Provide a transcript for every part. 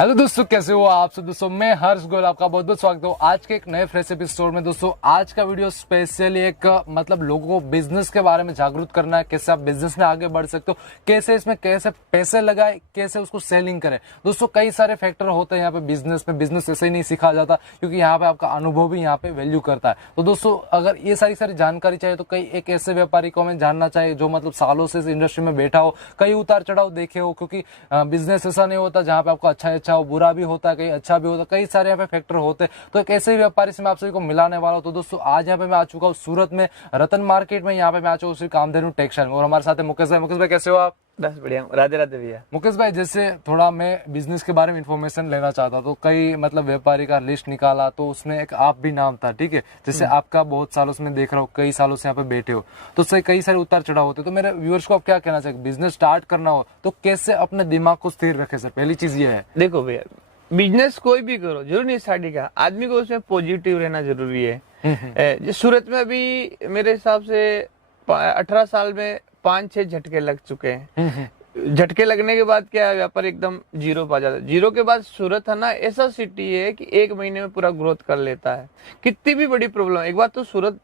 Hello दोस्तों, कैसे हो आप सब। दोस्तों मैं हर्ष गोयल, आपका बहुत बहुत स्वागत है आज के एक नए फ्रेश एपिसोड में। दोस्तों आज का वीडियो स्पेशली एक मतलब लोगों को बिजनेस के बारे में जागरूक करना है, कैसे आप बिजनेस में आगे बढ़ सकते हो, कैसे इसमें कैसे पैसे लगाए, कैसे उसको सेलिंग करें। दोस्तों कई सारे फैक्टर होते हैं यहाँ पे बिजनेस में, बिजनेस ऐसे ही नहीं सिखा जाता क्योंकि यहाँ पे आपका अनुभव भी यहाँ पे वैल्यू करता है। तो दोस्तों अगर ये सारी जानकारी चाहिए तो कई एक ऐसे व्यापारी को हमें जानना चाहिए जो मतलब सालों से इस इंडस्ट्री में बैठा हो, कई उतार चढ़ाव देखे हो, क्योंकि बिजनेस ऐसा नहीं होता जहाँ पे आपको अच्छा हो, बुरा भी होता है, कहीं अच्छा भी होता है, कई सारे यहाँ पे फैक्टर होते हैं। तो एक ऐसे ही व्यापारी से मैं आप सभी को मिलाने वाला हूँ। तो दोस्तों आज यहाँ पे मैं आ चुका हूँ सूरत में रतन मार्केट में, यहाँ पे मैं आ चुका हूँ श्री कामधेनु टेक्सटाइल में और हमारे साथ है मुकेश भाई। मुकेश भाई कैसे हो आप? बस बढ़िया, राधे राधे भैया। मुकेश भाई जैसे थोड़ा मैं बिजनेस के बारे में इन्फॉर्मेशन लेना चाहता, तो कई मतलब व्यापारी का लिस्ट निकाला तो उसमें एक आप भी नाम था, ठीक है। जैसे आपका बहुत सालों से मैं देख रहा हूँ, कई सालों से यहाँ पे बैठे हो, तो उससे कई सारे उतार चढ़ाव होते। तो मेरे व्यूअर्स को आप क्या कहना चाहिए, बिजनेस स्टार्ट करना हो तो कैसे अपने दिमाग को स्थिर रखे सर? पहली चीज ये है। देखो भैया, बिजनेस कोई भी करो, जरूर नहीं स्टार्टिंग का, आदमी को उसमें पॉजिटिव रहना जरूरी है। जो सूरत में अभी मेरे हिसाब से 18 साल में 5-6 झटके लग चुके हैं। झटके लगने के बाद क्या है, व्यापार एकदम जीरो पा जाता है। जीरो के बाद सूरत है ना, ऐसा सिटी है कि 1 महीने में पूरा ग्रोथ कर लेता है। कितनी भी बड़ी प्रॉब्लम, एक बार तो सूरत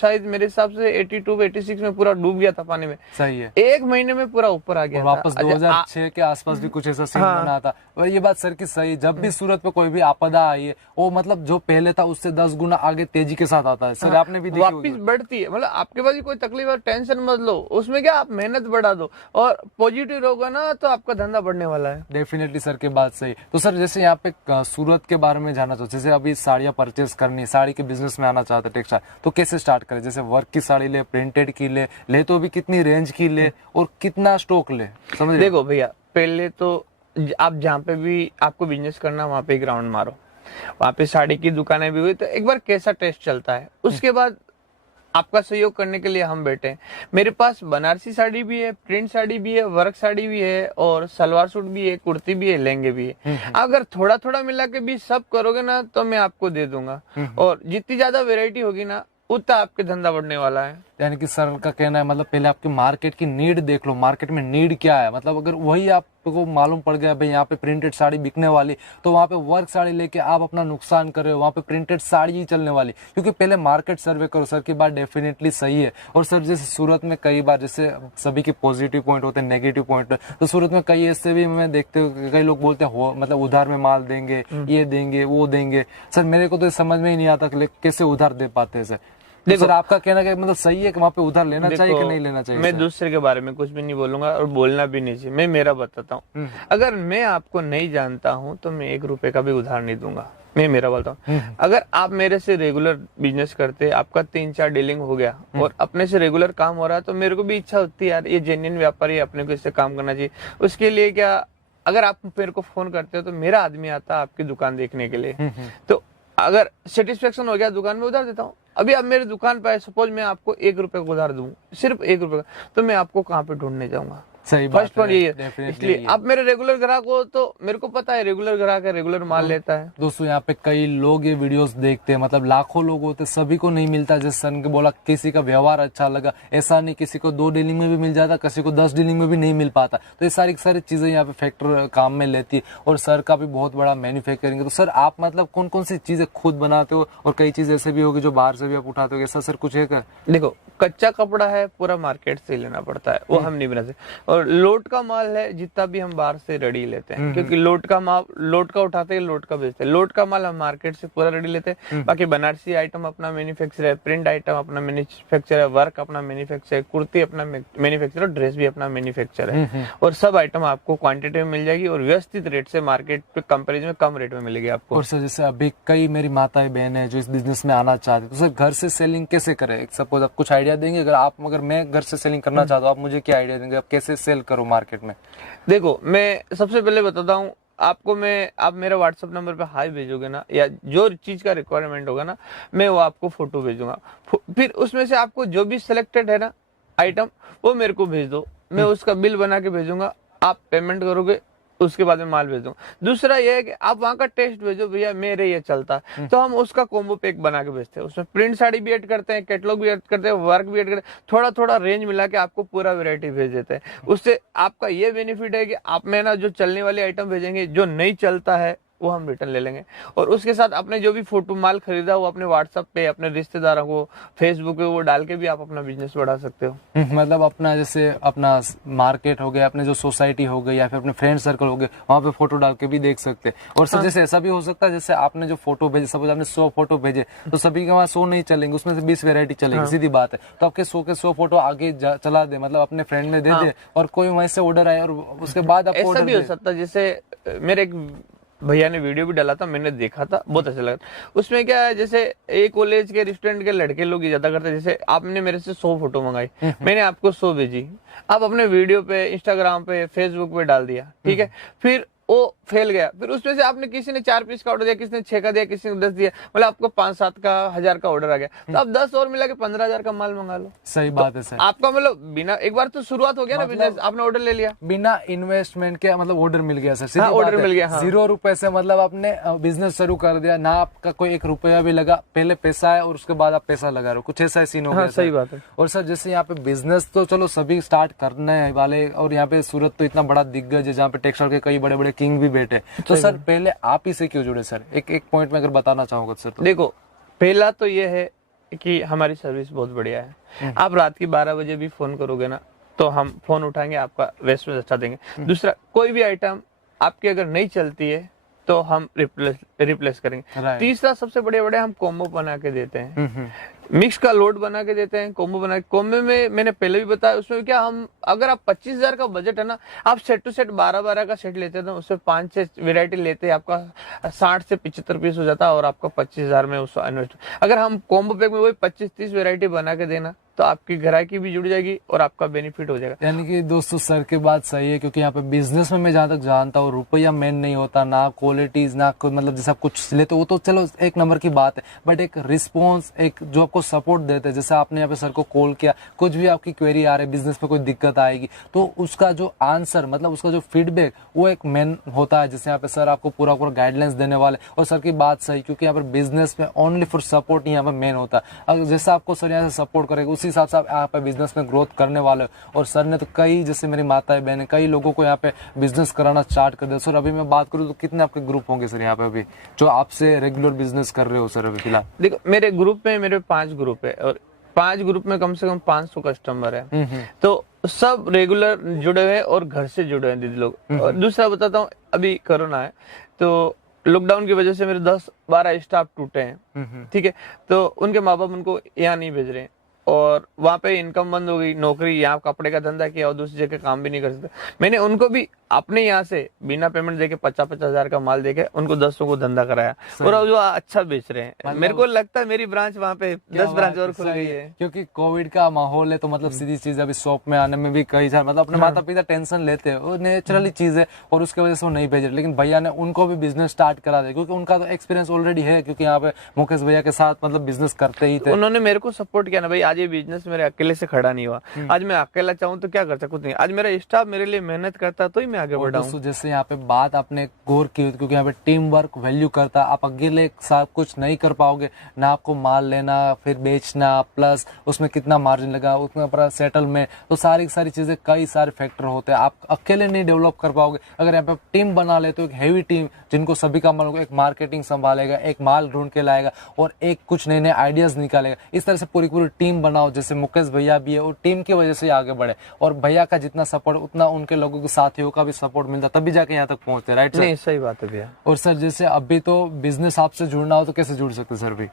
शायद मेरे हिसाब से 82-86 में पूरा डूब गया था पानी में। सही है। 1 महीने में पूरा ऊपर आ गया वापस था। 2006 के आसपास भी कुछ ऐसा सीन बना था। और ये बात सर की सही, जब भी सूरत पे कोई भी आपदा आई है वो मतलब जो पहले था उससे 10 गुना आगे तेजी के साथ आता है। सर आपने भी देखी वापिस बढ़ती है। मतलब आपके पास कोई तकलीफ और टेंशन मत लो, उसमें क्या आप मेहनत बढ़ा दो और पॉजिटिव रहोगा ना तो आपका धंधा बढ़ने वाला है। डेफिनेटली सर की बात सही। तो सर जैसे यहाँ पे सूरत के बारे में जानना चाहते, जैसे अभी साड़ियाँ परचेस करनी, साड़ी के बिजनेस में आना चाहते टेक्सटाइल, तो कैसे स्टार्ट करें? जैसे वर्क की साड़ी ले, प्रिंटेड की ले तो भी कितनी रेंज की ले और कितना स्टॉक ले, समझ? देखो भैया, पहले तो आप जहाँ पे भी आपको बिजनेस करना वहाँ पे ग्राउंड मारो, वहाँ पे साड़ी की दुकानें भी हुई तो एक बार कैसा टेस्ट चलता है, उसके बाद आपका सहयोग करने के लिए हम बैठे हैं। मेरे पास बनारसी साड़ी भी है, प्रिंट साड़ी भी है, वर्क साड़ी भी है और सलवार सूट भी है, कुर्ती भी है, लहंगे भी है। अगर थोड़ा थोड़ा मिला के भी सब करोगे ना तो मैं आपको दे दूंगा। और जितनी ज्यादा वेरायटी होगी ना उतना आपके धंधा बढ़ने वाला है। यानी कि सर का कहना है मतलब पहले आपके मार्केट की नीड देख लो, मार्केट में नीड क्या है। मतलब अगर वही आपको मालूम पड़ गया भाई यहाँ पे प्रिंटेड साड़ी बिकने वाली, तो वहाँ पे वर्क साड़ी लेके आप अपना नुकसान कर रहे हो, वहाँ पे प्रिंटेड साड़ी ही चलने वाली। क्योंकि पहले मार्केट सर्वे करो। सर की बात डेफिनेटली सही है। और सर जैसे सूरत में कई बार, जैसे सभी के पॉजिटिव पॉइंट होते हैं, नेगेटिव पॉइंट, तो सूरत में कई ऐसे भी मैं देखते हो कई लोग बोलते हैं मतलब उधार में माल देंगे, ये देंगे वो देंगे। सर मेरे को तो समझ में ही नहीं आता कैसे उधार दे पाते हैं सर। देखो सर आपका कहना है मतलब सही है कि वहाँ पे उधार लेना चाहिए कि नहीं लेना चाहिए? मैं दूसरे के बारे में कुछ भी नहीं बोलूंगा और बोलना भी नहीं चाहिए। मैं मेरा बताता हूँ। अगर मैं आपको नहीं जानता हूँ तो मैं 1 रुपए का भी उधार नहीं दूंगा। मैं मेरा बोलता हूँ। अगर आप मेरे से रेगुलर बिजनेस करते, आपका 3-4 डीलिंग हो गया और अपने से रेगुलर काम हो रहा है, तो मेरे को भी इच्छा होती है यार ये जेन्युइन व्यापारी, अपने को इससे काम करना चाहिए। उसके लिए क्या, अगर आप मेरे को फोन करते हो तो मेरा आदमी आता है आपकी दुकान देखने के लिए। तो अगर सेटिस्फेक्शन हो गया दुकान में, उधार देता हूँ। अभी आप मेरे दुकान पे, सपोज मैं आपको 1 रुपए को उधार दूं, सिर्फ 1 रुपए का, तो मैं आपको कहाँ पे ढूंढने जाऊंगा? सही बात फर्स्ट पॉइंट ये है। इसलिए आप मेरे रेगुलर ग्राहक हो तो मेरे को पता है रेगुलर ग्राहक है, रेगुलर माल लेता है। दोस्तों यहाँ पे कई लोग ये वीडियोस देखते हैं, मतलब लाखों लोग होते, सभी को नहीं मिलता। जैसे सन के बोला, किसी का व्यवहार अच्छा लगा, ऐसा नहीं, किसी को 2 डीलिंग में भी मिल जाता, किसी को 10 डीलिंग में भी नहीं मिल पाता। तो ये सारी चीजें यहाँ पे फैक्टर काम में लेती है। और सर का भी बहुत बड़ा मैन्युफैक्चरिंग। तो सर आप मतलब कौन कौन सी चीजें खुद बनाते हो और कई चीज ऐसे भी होगी जो बाहर से भी आप उठाते हो, ऐसा सर कुछ है क्या? देखो, कच्चा कपड़ा है पूरा मार्केट से लेना पड़ता है, वो हम नहीं बनाते। और लोट का माल है जितना भी हम बाहर से रेडी लेते हैं, क्योंकि लोट का माल, लोट का उठाते हैं, लोट का बेचते हैं। लोट का माल हम मार्केट से पूरा रेडी लेते हैं। बाकी बनारसी आइटम अपना मैन्युफैक्चर है, प्रिंट आइटम अपना मैन्युफैक्चर है, वर्क अपना मैन्युफैक्चर है, कुर्ती अपना मैन्युफैक्चर, ड्रेस भी अपना मैन्युफैक्चर है। और सब आइटम आपको क्वांटिटी में मिल जाएगी और व्यवस्थित रेट से, मार्केट पे कंपेरिजन में कम रेट में मिलेगी आपको। और सर जैसे अभी कई मेरी माताएं बहन है जो इस बिजनेस में आना चाहते, तो सर घर से सेलिंग कैसे करें? सपोज आप कुछ आइडिया देंगे, अगर मैं घर से सेलिंग करना चाहता हूँ, आप मुझे क्या आइडिया देंगे, आप कैसे सेल करो मार्केट में? देखो, मैं सबसे पहले बताता हूँ आपको। आप मेरे व्हाट्सएप नंबर पे हाई भेजोगे ना, या जो चीज का रिक्वायरमेंट होगा ना, मैं वो आपको फोटो भेजूंगा। फिर उसमें से आपको जो भी सिलेक्टेड है ना आइटम, वो मेरे को भेज दो। मैं उसका बिल बना के भेजूंगा, आप पेमेंट करोगे, उसके बाद में माल भेज दूंगा। दूसरा ये है कि आप वहां का टेस्ट भेजो, भैया मेरे ये चलता है, तो हम उसका कॉम्बो पैक बना के भेजते हैं। उसमें प्रिंट साड़ी भी ऐड करते हैं, कैटलॉग भी ऐड करते हैं, वर्क भी ऐड करते हैं, थोड़ा थोड़ा रेंज मिला के आपको पूरा वैरायटी भेज देते हैं। उससे आपका ये बेनिफिट है कि आप में ना जो चलने वाली आइटम भेजेंगे, जो नहीं चलता है वो हम रिटर्न ले लेंगे। और उसके साथ अपने जो भी फोटो माल खरीदा वो अपने व्हाट्सएप पे, अपने रिश्तेदारों को, फेसबुक पे वो डाल के भी आप अपना बिजनेस बढ़ा सकते हो। मतलब अपना जैसे अपना मार्केट हो गया, अपने जो सोसाइटी हो गई या फिर अपने फ्रेंड सर्कल हो गए, वहाँ पे फोटो डाल के भी देख सकते हैं। और सर जैसे ऐसा भी हो सकता है, जैसे आपने जो फोटो भेजे, सपोज आपने 100 फोटो भेजे, तो सभी के वहाँ 100 नहीं चलेंगे, उसमें से 20 वेरायटी चलेगी, सीधी बात है। तो आपके 100 के 100 फोटो आगे चला दे, मतलब अपने फ्रेंड में दे दे, और कोई वहीं से ऑर्डर आए और उसके बाद आपको ऐसा भी हो ऑर्डर सकता है। जैसे मेरे एक भैया ने वीडियो भी डाला था, मैंने देखा था, बहुत अच्छा लगा। उसमें क्या है, जैसे एक कॉलेज के रेस्टोरेंट के लड़के लोग ज्यादा करते हैं। जैसे आपने मेरे से 100 फोटो मंगाई, मैंने आपको 100 भेजी, आप अपने वीडियो पे, इंस्टाग्राम पे, फेसबुक पे डाल दिया, ठीक है, फिर वो फेल गया, फिर उसमें से आपने किसी ने 4 पीस का ऑर्डर दिया, किसी ने 6 का दिया, किसी ने 10 दिया, मतलब आपको 5-7 का 1000 का ऑर्डर आ गया, तो आप 10 और मिला के 15,000 का माल मंगा लो। सही बात है सर। आपका मतलब बिना, एक बार तो शुरुआत हो गया ना बिजनेस, आपने ऑर्डर ले लिया, बिना इन्वेस्टमेंट के मतलब ऑर्डर मिल गया सर। हाँ, ऑर्डर मिल गया, हाँ। 0 रुपए से मतलब आपने बिजनेस शुरू कर दिया ना, आपका कोई 1 रुपया भी लगा, पहले पैसा है और उसके बाद आप पैसा लगा रहे हो, कुछ ऐसा सीन हो गया। सही बात है। और सर जैसे यहाँ पे बिजनेस तो चलो सभी स्टार्ट करने वाले, और यहाँ पे सूरत तो इतना बड़ा दिग्गज है जहाँ पे टेक्सटाइल के कई बड़े बड़े किंग भी बैठे, तो सर पहले आप ही से क्यों जुड़े सर? एक पॉइंट में अगर बताना चाहूंगा सर तो। देखो, पहला तो ये है कि हमारी सर्विस बहुत बढ़िया है। आप रात की 12 बजे भी फोन करोगे ना, तो हम फोन उठाएंगे, आपका रेस्पॉन्स अच्छा देंगे। दूसरा, कोई भी आइटम आपकी अगर नहीं चलती है तो हम रिप्लेस करेंगे। तीसरा, सबसे बड़े हम कॉम्बो बना के देते हैं, मिक्स का लोड बना के देते हैं, कॉम्बो बना के। कॉम्बो में मैंने पहले भी बताया, उसमें क्या हम, अगर आप 25,000 का बजट है ना, आप सेट टू सेट 12 का सेट लेते हैं, तो उससे 5-6 वेरायटी लेते हैं, आपका 60 से 75 पीस हो जाता है और आपका 25,000 में उसका इन्वेस्ट। अगर हम कॉम्बो पैक में वही 25-30 वेरायटी बना के देना, तो आपकी ग्राहकी भी जुड़ जाएगी और आपका बेनिफिट हो जाएगा। यानी कि दोस्तों सर की बात सही है, क्योंकि यहाँ पे बिजनेस में मैं जहाँ तक जानता हूँ, रुपया मेन नहीं होता, ना क्वालिटीज, ना कोई मतलब जैसे आप कुछ लेते हो तो चलो एक नंबर की बात है, बट एक रिस्पॉन्स, एक जो आपको सपोर्ट देते हैं, जैसे आपने यहाँ पे सर को कॉल किया, कुछ भी आपकी क्वेरी आ रही है, बिजनेस में कोई दिक्कत आएगी, तो उसका जो आंसर, मतलब उसका जो फीडबैक, वो एक मेन होता है, जिससे यहाँ पे सर आपको पूरा गाइडलाइंस देने वाले। और सर की बात सही, क्योंकि यहाँ पर बिजनेस में ओनली फॉर सपोर्ट यहाँ पर मेन होता है। अगर जैसा आपको सर यहाँ से सपोर्ट करेगा, उसी हिसाब से आप यहाँ पे बिजनेस में ग्रोथ करने वाले हो। और सर ने तो कई, जैसे मेरी माताएं बहनें, कई लोगों को यहाँ पे बिजनेस कराना स्टार्ट कर दिया। सर अभी मैं बात करूँ तो कितने आपके ग्रुप होंगे सर यहाँ पे अभी जो आपसे रेगुलर बिजनेस कर रहे हो सर अभी फिलहाल? देखो, मेरे ग्रुप में मेरे 5 ग्रुप है, और 5 ग्रुप में कम से कम 500 कस्टमर है, तो सब रेगुलर जुड़े हुए और घर से जुड़े हैं दीदी लोग। और दूसरा बताता हूँ, अभी कोरोना है, तो लॉकडाउन की वजह से मेरे 10-12 स्टाफ टूटे हैं, ठीक है, तो उनके माँ बाप उनको यहाँ नहीं भेज रहे हैं, और वहां पे इनकम बंद हो गई, नौकरी, यहाँ कपड़े का धंधा किया और दूसरी जगह काम भी नहीं कर सकते। मैंने उनको भी अपने यहाँ से बिना पेमेंट देके 50-50 हजार का माल देके उनको 10 को धंधा कराया, और अब जो अच्छा बेच रहे हैं। मेरे को लगता है मेरी ब्रांच वहाँ पे 10 ब्रांच और खुल गई है, क्योंकि कोविड का माहौल है, तो मतलब सीधी चीज, अभी शॉप में आने में भी कई सारे मतलब अपने माता पिता टेंशन लेते हैं, वो नेचुरली चीज है, और उसके वजह से वो नहीं भेज रहे। लेकिन भैया ने उनको भी बिजनेस स्टार्ट करा दिया, क्योंकि उनका तो एक्सपीरियंस ऑलरेडी है, क्योंकि यहाँ पे मुकेश भैया के साथ मतलब बिजनेस करते ही थे। उन्होंने मेरे को सपोर्ट किया ना भाई, आज ये बिजनेस मेरे अकेले से खड़ा नहीं हुआ। आज मैं अकेला चाहूँ तो क्या कर सकता, कुछ नहीं। आज मेरा स्टाफ मेरे लिए मेहनत करता तो ही मैं आगे बढ़ा हूँ। जैसे यहाँ पे बात आपने गौर की, क्योंकि यहाँ पे टीम वर्क वैल्यू करता है। आप अकेले साथ कुछ नहीं कर पाओगे, ना आपको माल लेना, फिर बेचना, प्लस उसमें कितना मार्जिन लगा, उसमें पूरा सेटलमेंट, तो सारी चीजें, कई सारे फैक्टर होते हैं, आप अकेले नहीं डेवलप कर पाओगे। अगर यहाँ पे टीम बना ले तो एक हैवी टीम, जिनको सभी का माल, एक मार्केटिंग संभालेगा, एक माल ढूंढ के लाएगा, और एक कुछ नए नए आइडियाज निकालेगा। इस तरह से पूरी टीम बनाओ, जैसे मुकेश भैया भी है, और टीम की वजह से आगे बढ़े, और भैया का जितना सपोर्ट, उतना उनके लोगों के साथियों का भी सपोर्ट मिलता, तभी जाके यहाँ तक पहुंचते, राइट? नहीं, सही बात है भैया। और सर जैसे अभी तो बिजनेस आपसे जुड़ना हो तो कैसे जुड़ सकते सर भी?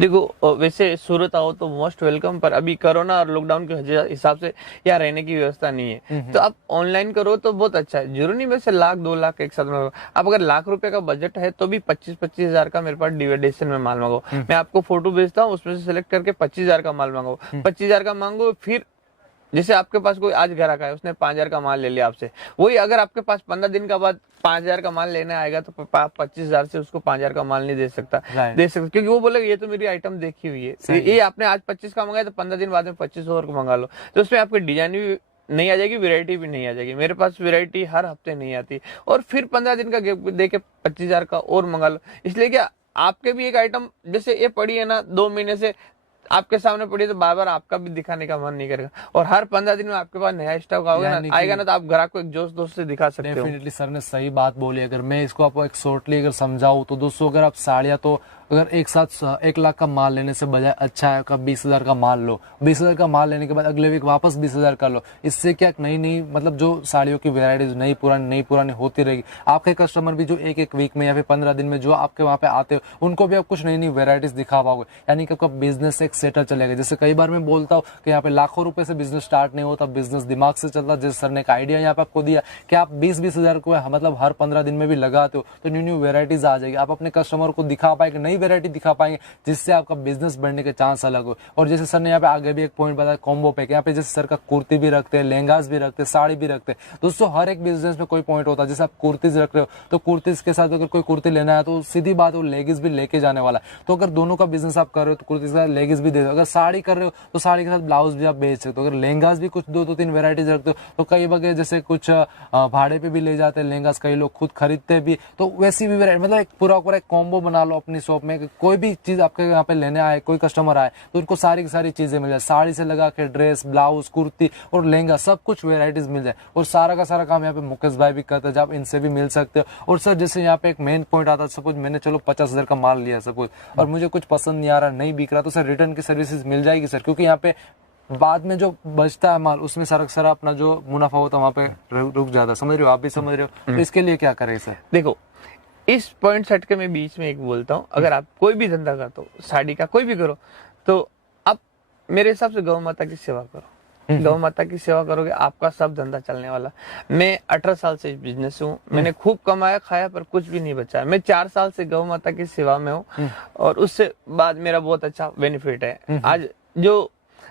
देखो, वैसे सूरत आओ तो मोस्ट वेलकम, पर अभी कोरोना और लॉकडाउन के हिसाब से यहाँ रहने की व्यवस्था नहीं है, तो आप ऑनलाइन करो तो बहुत अच्छा है। जरूरी नहीं वैसे 1-2 लाख एक साथ में। आप अगर ₹1,00,000 का बजट है तो भी 25-25 हजार का मेरे पास डिवाइडेशन में माल मांगो। मैं आपको फोटो भेजता हूँ, उसमें से सिलेक्ट करके 25,000 का माल मांगो, 25,000 का मांगो। फिर जैसे आपके पास कोई आज ग्राहक आया, उसने 5,000 का माल ले लिया आपसे, वही अगर आपके पास 15 दिन का बाद 5,000 का माल लेने आएगा, तो 25,000 से उसको 5,000 का माल नहीं दे सकता, क्योंकि वो बोलेगा ये तो मेरी आइटम देखी हुई है, ये आपने आज 25 का मंगाया तो 15 दिन बाद में 25 और को मंगा लो, तो उसमें आपकी डिजाइन भी नहीं आ जाएगी, वैरायटी भी नहीं आ जाएगी। मेरे पास वैरायटी हर हफ्ते नहीं आती, और फिर 15 दिन का गैप दे के 25,000 का और मंगा लो। इसलिए क्या आपके भी एक आइटम जैसे ये पड़ी है ना 2 महीने से आपके सामने पड़ी है, तो बार बार आपका भी दिखाने का मन नहीं करेगा। और हर 15 दिन में आपके पास नया स्टॉक आएगा ना, तो आप ग्राहक को एक जोश दोस्त से दिखा सकते हो। डेफिनेटली सर ने सही बात बोली। अगर मैं इसको आपको एक शॉर्टली अगर समझाऊं तो दोस्तों, अगर आप साड़ियाँ तो अगर एक साथ 1 लाख का माल लेने से बजाय अच्छा है का 20,000 का माल लो, 20,000 का माल लेने के बाद अगले वीक वापस 20,000 का लो। इससे क्या नई नई मतलब जो साड़ियों की वैरायटीज नई पुरानी होती रहेगी। आपके कस्टमर भी जो एक वीक में या फिर 15 दिन में जो आपके वहाँ पे आते हो, उनको भी आप कुछ नई नई वैरायटीज दिखा पाओगे, यानी कि आपका बिजनेस एक सेटल चलेगा। जैसे कई बार मैं बोलता हूँ कि यहाँ पे लाखों रुपए से बिजनेस स्टार्ट नहीं होता, बिजनेस दिमाग से चलता। जैसे सर ने एक आइडिया यहाँ पे आपको दिया कि आप 20,000 को मतलब हर 15 दिन में भी लगाते हो तो न्यू वेराइटीज आ जाएगी। आप अपने कस्टमर को दिखा पाएंगे, नई वेरायटी दिखा पाएंगे, जिससे आपका बिजनेस बढ़ने के चांस अलग हो। और जैसे सर ने यहाँ पे आगे भी एक पॉइंट बताया कॉम्बो पैक, यहाँ पे जैसे सर का कुर्ती भी रखते हैं, लहंगास भी रखते हैं, साड़ी भी रखते हैं। दोस्तों हर एक बिजनेस में कोई पॉइंट होता है, जैसे आप कुर्तीज रख रहे हो तो कुर्तीज के साथ अगर कोई कुर्ती लेना है तो सीधी बात वो लेगिस भी लेके जाने वाला है। तो अगर दोनों का बिजनेस आप कर रहे हो तो कुर्ती के साथ लेगिस भी दे दो। अगर साड़ी कर रहे हो तो साड़ी के साथ ब्लाउज भी आप बेच सकते हो। अगर लहंगास भी कुछ 2-3 वेराइटीज रखते हो तो कई वगैरह जैसे कुछ भाड़े पे भी ले जाते हैं लहंगास, कई लोग खुद खरीदते भी, तो वैसी भी वेराइटी मतलब एक पूरा एक कॉम्बो बना लो अपनी शॉप में। कोई भी चीज आपके यहाँ पे लेने आए, कोई कस्टमर आए तो उनको सारी की सारी चीजें मिल जाए, साड़ी से लगा के ड्रेस, ब्लाउज, कुर्ती और लहंगा, सब कुछ वेराइटीज मिल जाए। और सारा का सारा काम यहाँ पे मुकेश भाई भी करते हैं, जब इनसे भी मिल सकते हो। और सर जैसे यहाँ पे एक मेन पॉइंट आता है, सपोज मैंने चलो 50,000 का माल लिया सपोज, और मुझे कुछ पसंद नहीं आ रहा, नहीं बिक रहा, तो सर रिटर्न की सर्विसेज मिल जाएगी सर? क्योंकि यहाँ पे बाद में जो बचता है माल उसमें सारा अपना जो मुनाफा होता है वहाँ पे रुक जाता है। समझ रहे हो, आप भी समझ रहे हो। तो इसके लिए क्या करें सर? देखो इस पॉइंट सेट के मैं बीच में एक बोलता हूँ, अगर आप कोई भी धंधा करते हो, साड़ी का कोई भी करो, तो आप मेरे हिसाब से गौ माता की सेवा करो। गौ माता की सेवा करोगे आपका सब धंधा चलने वाला। मैं 18 साल से इस बिजनेस हूँ, मैंने खूब कमाया खाया पर कुछ भी नहीं बचा। मैं 4 साल से गौ माता की सेवा में हूँ, और उससे बाद मेरा बहुत अच्छा बेनिफिट है। आज जो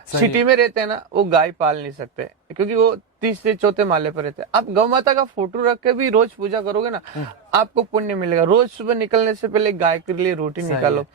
सिटी में रहते हैं ना, वो गाय पाल नहीं सकते क्योंकि वो 30 से 4थे माले पर रहते हैं। आप गौ माता का फोटो रख के भी रोज पूजा करोगे ना, आपको पुण्य मिलेगा। रोज सुबह निकलने से पहले गाय के लिए रोटी निकालो,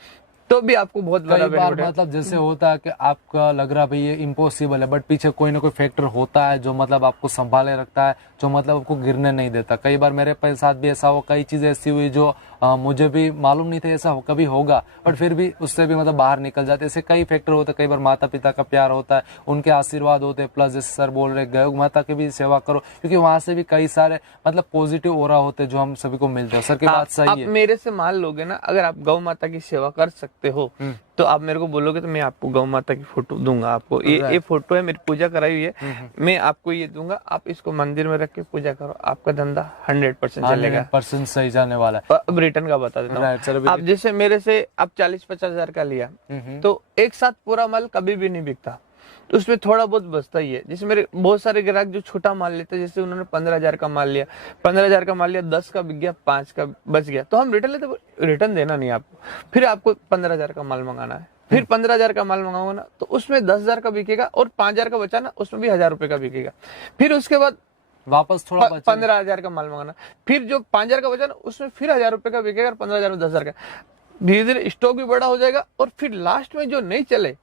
तो भी आपको बहुत बड़ा बेनिफिट है। मतलब जैसे होता है कि आपका लग रहा भाई ये इम्पॉसिबल है, बट पीछे कोई ना कोई फैक्टर होता है जो मतलब आपको संभाले रखता है, जो मतलब आपको गिरने नहीं देता। कई बार मेरे साथ भी ऐसा हो, कई चीजें ऐसी हुई जो मुझे भी मालूम नहीं थे ऐसा कभी होगा, बट फिर भी उससे भी मतलब बाहर निकल जाते। ऐसे कई फैक्टर होते हैं। कई बार माता पिता का प्यार होता है, उनके आशीर्वाद होते हैं, प्लस जैसे सर बोल रहे गौ माता की भी सेवा करो, क्योंकि वहां से भी कई सारे मतलब पॉजिटिव ओरा होते हैं जो हम सभी को मिलते हैं। सर की बात सही है। आप मेरे से मान लोगे ना, अगर आप गौ माता की सेवा कर सकते हो तो आप मेरे को बोलोगे तो मैं आपको गौ माता की फोटो दूंगा। आपको ये फोटो है, मेरी पूजा कराई हुई है, मैं आपको ये दूंगा। आप इसको मंदिर में रख के पूजा करो, आपका धंधा 100% चलेगा, 100% सही जाने वाला है। अब रिटर्न का बता देता हूँ। आप जैसे मेरे से आप 40-50 हजार का लिया, तो एक साथ पूरा माल कभी भी नहीं बिकता, तो उसमें थोड़ा बहुत बचता ही है। जैसे मेरे बहुत सारे ग्राहक जो छोटा माल लेते हैं, जैसे उन्होंने 15,000 का माल लिया, 15,000 का माल लिया, 10 का बिक गया, 5 का बच गया, तो हम रिटर्न लेते, रिटर्न देना नहीं आपको। फिर आपको 15,000 का माल मंगाना है, फिर 15,000 का माल मंगाओगे ना, तो उसमें 10,000 का बिकेगा, और 5,000 का बचा ना, उसमें भी 1,000 रुपए का बिकेगा। फिर उसके बाद वापस थोड़ा 15,000 का माल मंगाना, फिर जो 5,000 का बचा ना, उसमें फिर 1,000 रुपए का बिकेगा, और 15,000 में 10,000 का। धीरे धीरे स्टॉक भी बड़ा हो जाएगा, और फिर लास्ट में जो नहीं चले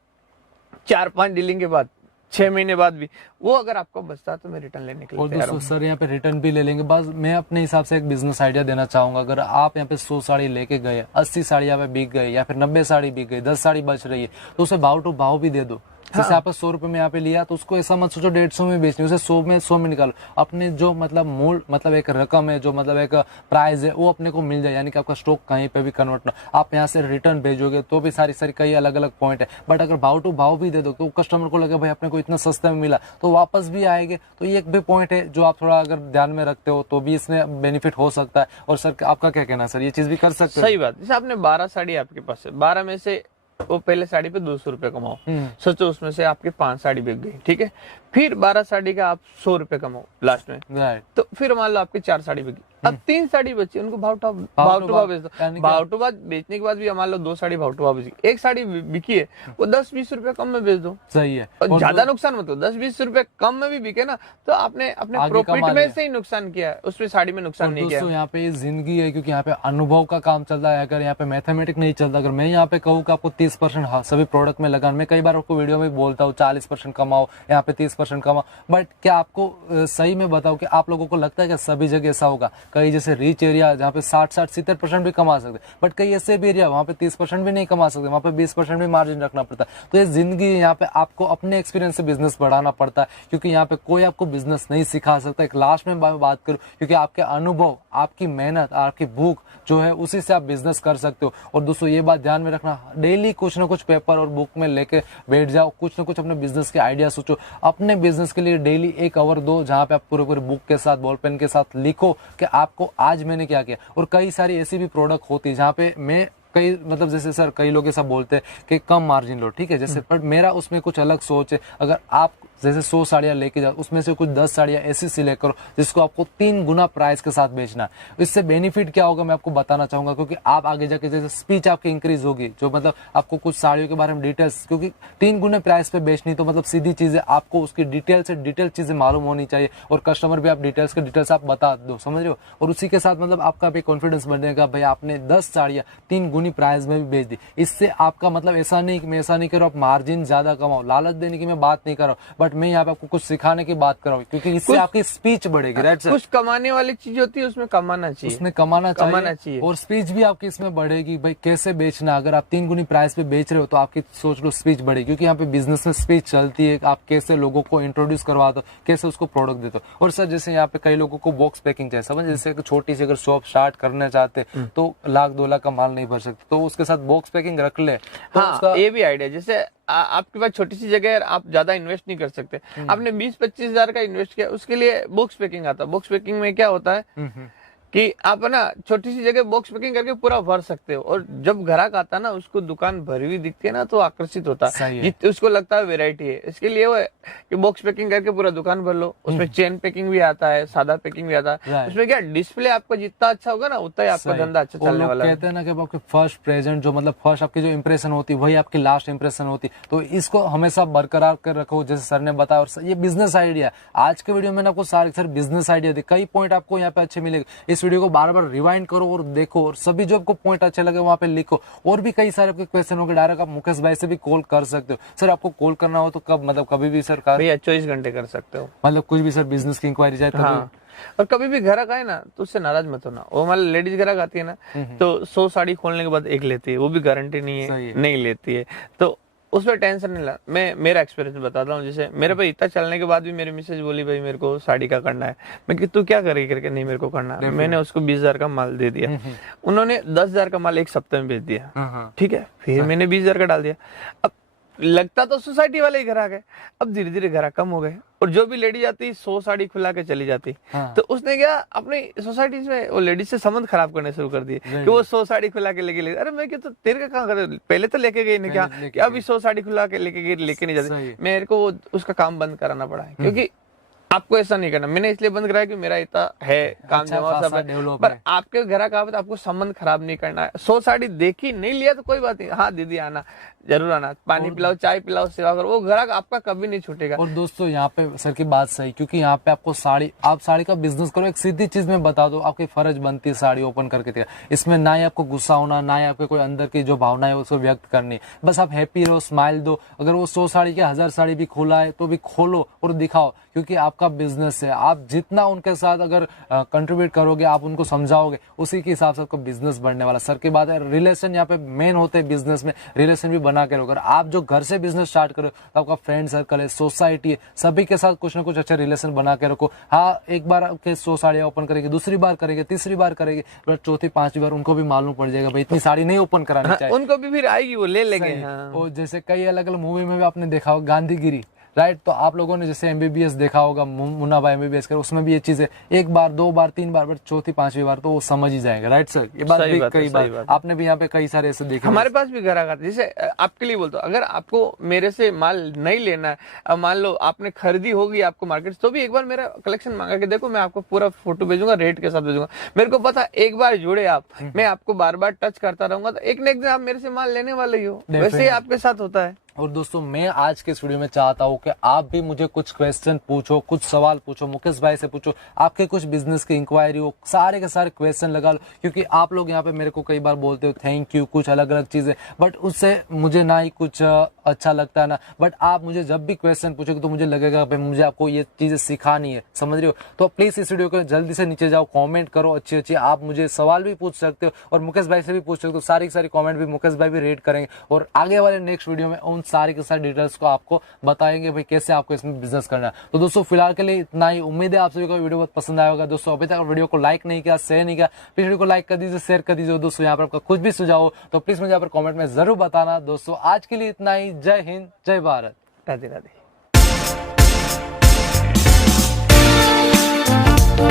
4-5 डीलिंग के बाद, 6 महीने बाद भी, वो अगर आपको बचता है तो मैं रिटर्न लेने के लिए तैयार हूं। सर यहाँ पे रिटर्न भी ले लेंगे। बस मैं अपने हिसाब से एक बिजनेस आइडिया देना चाहूंगा। अगर आप यहाँ पे 100 साड़ी लेके गए, 80 साड़ी यहाँ पे बिक गई, या फिर 90 साड़ी बिक गई, 10 साड़ी बच रही है, तो उसे भाव टू भाव भी दे दो। जैसे आपने 100 रुपए में यहाँ पे लिया, तो उसको ऐसा मत सोचो 150 में बेचनी, उसे 100 में निकालो। अपने जो मतलब मूल मतलब एक रकम है, जो मतलब एक प्राइस है, वो अपने को मिल जाए, यानी कि आपका स्टॉक कहीं पे भी कन्वर्ट ना। आप यहाँ से रिटर्न भेजोगे तो भी सारी कई अलग अलग पॉइंट है, बट अगर भाव टू भाव भी दे दो तो कस्टमर को लगे भाई अपने को इतना सस्ते में मिला, तो वापस भी आएंगे। तो ये एक भी पॉइंट है जो आप थोड़ा अगर ध्यान में रखते हो तो भी इसमें बेनिफिट हो सकता है। और सर आपका क्या कहना है सर, ये चीज भी कर सकते हो? सही बात। जैसे आपने 12 साड़ी आपके पास है, 12 में से वो पहले साड़ी पे 200 रुपए कमाओ, सोचो उसमें से आपके 5 साड़ी बिक गई, ठीक है। फिर 12 साड़ी का आप 100 रुपए कमाओ लास्ट में, तो फिर मान लो आपकी 4 साड़ी बिकी, अब 3 साड़ी बची, उनको भाव टू भाव बेच दो। भाव टू भाव बेचने के बाद भी मान लो 2 साड़ी भाव टू भाव बेची, 1 साड़ी बिकी है, वो 10-20 रुपए कम में बेच दो। सही है, और ज्यादा नुकसान मत हो, 10-20 रुपए कम में भी बिके ना तो आपने अपने प्रॉफिट में से ही नुकसान किया है, उसमें साड़ी में नुकसान नहीं किया। दोस्तों यहाँ पे जिंदगी है, क्योंकि यहाँ पे अनुभव का काम चल रहा है। अगर यहाँ पे मैथमेटिक्स नहीं चलता, अगर मैं यहाँ पे कहूँ कि आपको 30% सभी प्रोडक्ट में लगाना, मैं कई बार आपको वीडियो में बोलता हूँ 40% कमाओ, यहाँ पे 30% कमाओ, बट क्या आपको सही में बताओ कि आप लोगों को लगता है कि सभी जगह ऐसा होगा? कई जैसे रिच एरिया जहाँ पे 60-70% भी कमा सकते, बट कई ऐसे भी एरिया वहाँ पे 30% भी नहीं कमा सकते, वहाँ पे 20% भी मार्जिन रखना पड़ता है। तो ये जिंदगी है, यहाँ पे आपको अपने एक्सपीरियंस से बिजनेस बढ़ाना पड़ता है, क्योंकि यहाँ पे कोई आपको बिजनेस नहीं सिखा सकता। एक लास्ट में बात करूँ, क्योंकि आपके अनुभव, आपकी मेहनत, आपकी भूख जो है, उसी से आप बिजनेस कर सकते हो। और दोस्तों ये बात ध्यान में रखना, डेली कुछ ना कुछ पेपर और बुक में लेके बैठ जाओ, कुछ ना कुछ अपने बिजनेस के आइडिया सोचो। अपने बिजनेस के लिए डेली 1 आवर दो, जहाँ पे आप पूरे बुक के साथ, बॉल पेन के साथ लिखो कि आपको आज मैंने क्या किया। और कई सारी ऐसी भी प्रोडक्ट होती है जहाँ पे मैं कई मतलब जैसे सर कई लोग ऐसा बोलते हैं कि कम मार्जिन लो, ठीक है, जैसे पर मेरा उसमें कुछ अलग सोच है। अगर आप जैसे 100 साड़ियाँ लेके जाओ, उसमें से कुछ 10 साड़ियाँ ऐसी सिलेक्ट करो जिसको आपको 3 गुना प्राइस के साथ बेचना है। इससे बेनिफिट क्या होगा मैं आपको बताना चाहूंगा, क्योंकि आप आगे जाके जैसे स्पीच आपकी इंक्रीज होगी, जो मतलब आपको कुछ साड़ियों के बारे में डिटेल्स, क्योंकि 3 गुने प्राइस पे बेचनी, तो मतलब सीधी चीजें आपको उसकी डिटेल से डिटेल चीजें मालूम होनी चाहिए, और कस्टमर भी आप डिटेल्स के डिटेल्स आप बता दो, समझ रहे हो। और उसी के साथ मतलब आपका भी कॉन्फिडेंस बनेगा, भाई आपने 10 साड़ियाँ 3 गुनी प्राइस में भी बेच दी। इससे आपका मतलब ऐसा नहीं कि मैं ऐसा नहीं कर रहा हूँ आप मार्जिन ज्यादा कमाओ, लालच देने की मैं बात नहीं कर रहा हूँ, बट मैं यहाँ पे आपको कुछ सिखाने की बात कर रहा हूँ, क्योंकि इससे आपकी स्पीच बढ़ेगी। राइट सर, कुछ कमाने वाली चीज होती है, उसमें कमाना चाहिए, उसमें कमाना चाहिए, और स्पीच भी आपकी इसमें बढ़ेगी। भाई कैसे बेचना, अगर आप 3 गुनी प्राइस पे बेच रहे हो तो आपकी सोच लो स्पीच बढ़ेगी, क्योंकि यहाँ पे बिजनेस में स्पीच चलती है। आप कैसे लोगों को इंट्रोड्यूस करवाते हो, कैसे उसको प्रोडक्ट देते हो। और सर जैसे यहाँ पे कई लोगों को बॉक्स पैकिंग चाहिए, समझ, जैसे छोटी सी अगर शॉप स्टार्ट करना चाहते तो 1-2 लाख का माल नहीं भर सकते, तो उसके साथ बॉक्स पैकिंग रख ले तो हाँ, ये भी आइडिया। जैसे आपके पास छोटी सी जगह है, आप ज्यादा इन्वेस्ट नहीं कर सकते, आपने 20-25 हजार का इन्वेस्ट किया, उसके लिए बॉक्स पैकिंग आता है। बॉक्स पैकिंग में क्या होता है कि आप ना छोटी सी जगह बॉक्स पैकिंग करके पूरा भर सकते हो, और जब ग्राहक आता है ना, उसको दुकान भरी हुई दिखती है ना, तो आकर्षित होता है, उसको लगता है वैरायटी है। इसके लिए वो है कि बॉक्स पैकिंग करके पूरा दुकान भर लो। उसमें चेन पैकिंग भी आता है, सादा पैकिंग भी आता है। उसमें क्या डिस्प्ले आपका जितना अच्छा होगा ना, उतना ही आपका धंधा अच्छा चलने वाला है। कहते हैं ना कि आपके फर्स्ट प्रेजेंट जो मतलब फर्स्ट आपकी जो इंप्रेशन होती है वही आपकी लास्ट इंप्रेशन होती है, तो इसको हमेशा बरकरार कर रखो, जैसे सर ने बताया। और ये बिजनेस आइडिया आज के वीडियो में आपको सारे सर बिजनेस आइडिया दी, कई पॉइंट आपको यहाँ पे अच्छे मिलेंगे। इस वीडियो को बार बार रिवाइंड करो और देखो, और सभी जो आपको पॉइंट अच्छे लगे वहां पे लिखो। और भी कई सारे आपके क्वेश्चन होंगे, डायरेक्ट आप मुकेश भाई से भी कॉल कर सकते हो। सर आपको कॉल करना हो तो कब, मतलब कभी भी सर? भैया 24 घंटे कर सकते हो, मतलब कुछ भी सर बिजनेस की इंक्वायरी चाहे तभी। हाँ। और कभी भी ग्राहक आए ना तो उससे नाराज मत होना। वो हमारे लेडीज ग्राहक आती है ना, तो 100 साड़ी खोलने के बाद एक लेती है, वो भी गारंटी नहीं है, नहीं लेती है, तो उसमें टेंशन नहीं ला। मैं मेरा एक्सपीरियंस बताता हूँ। जैसे मेरे पे इतना चलने के बाद भी मेरी मिसेज बोली भाई मेरे को साड़ी का करना है, मैं कि तू क्या करेगी करके, नहीं मेरे को करना है। मैंने उसको 20,000 का माल दे दिया, उन्होंने 10,000 का माल 1 सप्ताह में बेच दिया, ठीक है। फिर मैंने 20,000 का डाल दिया। अब लगता तो सोसाइटी वाले ही ग्राहक है, अब धीरे धीरे ग्राहक कम हो गए, और जो भी लेडी जाती 100 साड़ी खुला के चली जाती। तो उसने क्या अपनी सोसाइटी में वो लेडीज से संबंध खराब करने शुरू कर दिए कि वो 100 साड़ी खुला के लेके, अरे मैं क्या, तो तेरे का कहाँ कर, पहले तो लेके गई नहीं क्या, अभी 100 साड़ी खुला के लेके नहीं जाती। मेरे को वो उसका काम बंद कराना पड़ा है, क्योंकि आपको ऐसा नहीं करना। मैंने इसलिए बंद कराया कि मेरा इतना है काम जमा सब है, पर आपके घर का तो आपको संबंध खराब नहीं करना है। 100 साड़ी देखी नहीं लिया तो कोई बात नहीं, हाँ दीदी आना, जरूर आना, पानी पिलाओ, चाय पिलाओ, सेवा करो, वो ग्राहक आपका कभी नहीं छूटेगा। और दोस्तों यहाँ पे सर की बात सही, क्योंकि यहाँ पे आपको आप साड़ी का बिजनेस करो, एक सीधी चीज में बता दो, आपकी फर्ज बनती है साड़ी ओपन करके दिया। इसमें ना ही आपको गुस्सा होना, ना ही आपके कोई अंदर की जो भावना है उसको व्यक्त करनी, बस आप हैप्पी रहो, स्माइल दो। अगर वो 100 साड़ी के 1000 साड़ी भी खोला है तो भी खोलो और दिखाओ, क्योंकि आपका बिजनेस है। आप जितना उनके साथ अगर कंट्रीब्यूट करोगे, आप उनको समझाओगे, उसी के हिसाब से आपको बिजनेस बढ़ने वाला। सर की बात है, रिलेशन यहाँ पे मेन होते हैं बिजनेस में, रिलेशन भी बना के रखो। आप जो घर से बिजनेस स्टार्ट करो तो आपका फ्रेंड सर्कल है, सोसाइटी है, सभी के साथ कुछ ना कुछ अच्छे रिलेशन बना के रखो। हाँ, एक बार आपके 100 साड़ियाँ ओपन करेंगे, दूसरी बार करेंगे, तीसरी बार करेंगे, बट चौथी 5वीं बार उनको भी मालूम पड़ जाएगा भाई इतनी साड़ी नहीं ओपन करानी चाहिए, उनको भी फिर आएगी, वो ले लेंगे। और जैसे कई अलग अलग मूवी में भी आपने देखा होगा, गांधीगिरी राइट। तो आप लोगों ने जैसे एमबीबीएस देखा होगा, मुन्ना भाई एमबीबीएस कर, उसमें भी ये चीज है, एक बार, दो बार, तीन बार, चौथी पांचवी बार तो वो समझ ही जाएगा, राइट सर। ये बात भी कई बार आपने भी यहाँ पे कई सारे ऐसे देखे। हमारे पास भी ग्राहक आते, जैसे आपके लिए बोलता हूँ, अगर आपको मेरे से माल नहीं लेना है, अब मान लो आपने खरीदी होगी आपको मार्केट, तो भी एक बार मेरा कलेक्शन मांगा के देखो, मैं आपको पूरा फोटो भेजूंगा, रेट के साथ भेजूंगा। मेरे को पता, एक बार जुड़े आप, मैं आपको बार बार टच करता रहूंगा, तो एक न एक दिन आप मेरे से माल लेने वाले ही हो। वैसे ही आपके साथ होता है। और दोस्तों मैं आज के इस वीडियो में चाहता हूं कि आप भी मुझे कुछ क्वेश्चन पूछो, कुछ सवाल पूछो, मुकेश भाई से पूछो, आपके कुछ बिजनेस की इंक्वायरी हो, सारे के सारे क्वेश्चन लगा लो, क्योंकि आप लोग यहाँ पे मेरे को कई बार बोलते हो थैंक यू, कुछ अलग अलग चीजें, बट उससे मुझे ना ही कुछ अच्छा लगता है ना, बट आप मुझे जब भी क्वेश्चन पूछोगे तो मुझे लगेगा भाई मुझे आपको ये चीजें सिखानी है, समझ रहे हो। तो प्लीज इस वीडियो को जल्दी से नीचे जाओ, कॉमेंट करो अच्छी अच्छी, आप मुझे सवाल भी पूछ सकते हो और मुकेश भाई से भी पूछ सकते हो, सारी की सारी कॉमेंट भी मुकेश भाई भी रीड करेंगे और आगे वाले नेक्स्ट वीडियो में उन सारी के सारी डिटेल्स को आपको बताएंगे भाई कैसे आपको इसमें बिजनेस करना है। तो दोस्तों फिलहाल के लिए इतना ही, उम्मीद है आप सभी को वीडियो बहुत पसंद आया होगा। दोस्तों अभी तक वीडियो को लाइक नहीं किया, शेयर नहीं किया, प्लीज वीडियो को लाइक कर दीजिए, शेयर कर दीजिए। दोस्तों यहाँ पर आपका कुछ भी सुझाव हो तो प्लीज मुझे यहाँ पर कॉमेंट में जरूर बताना। दोस्तों आज के लिए इतना ही, जय हिंद, जय भारत, राधे राधे।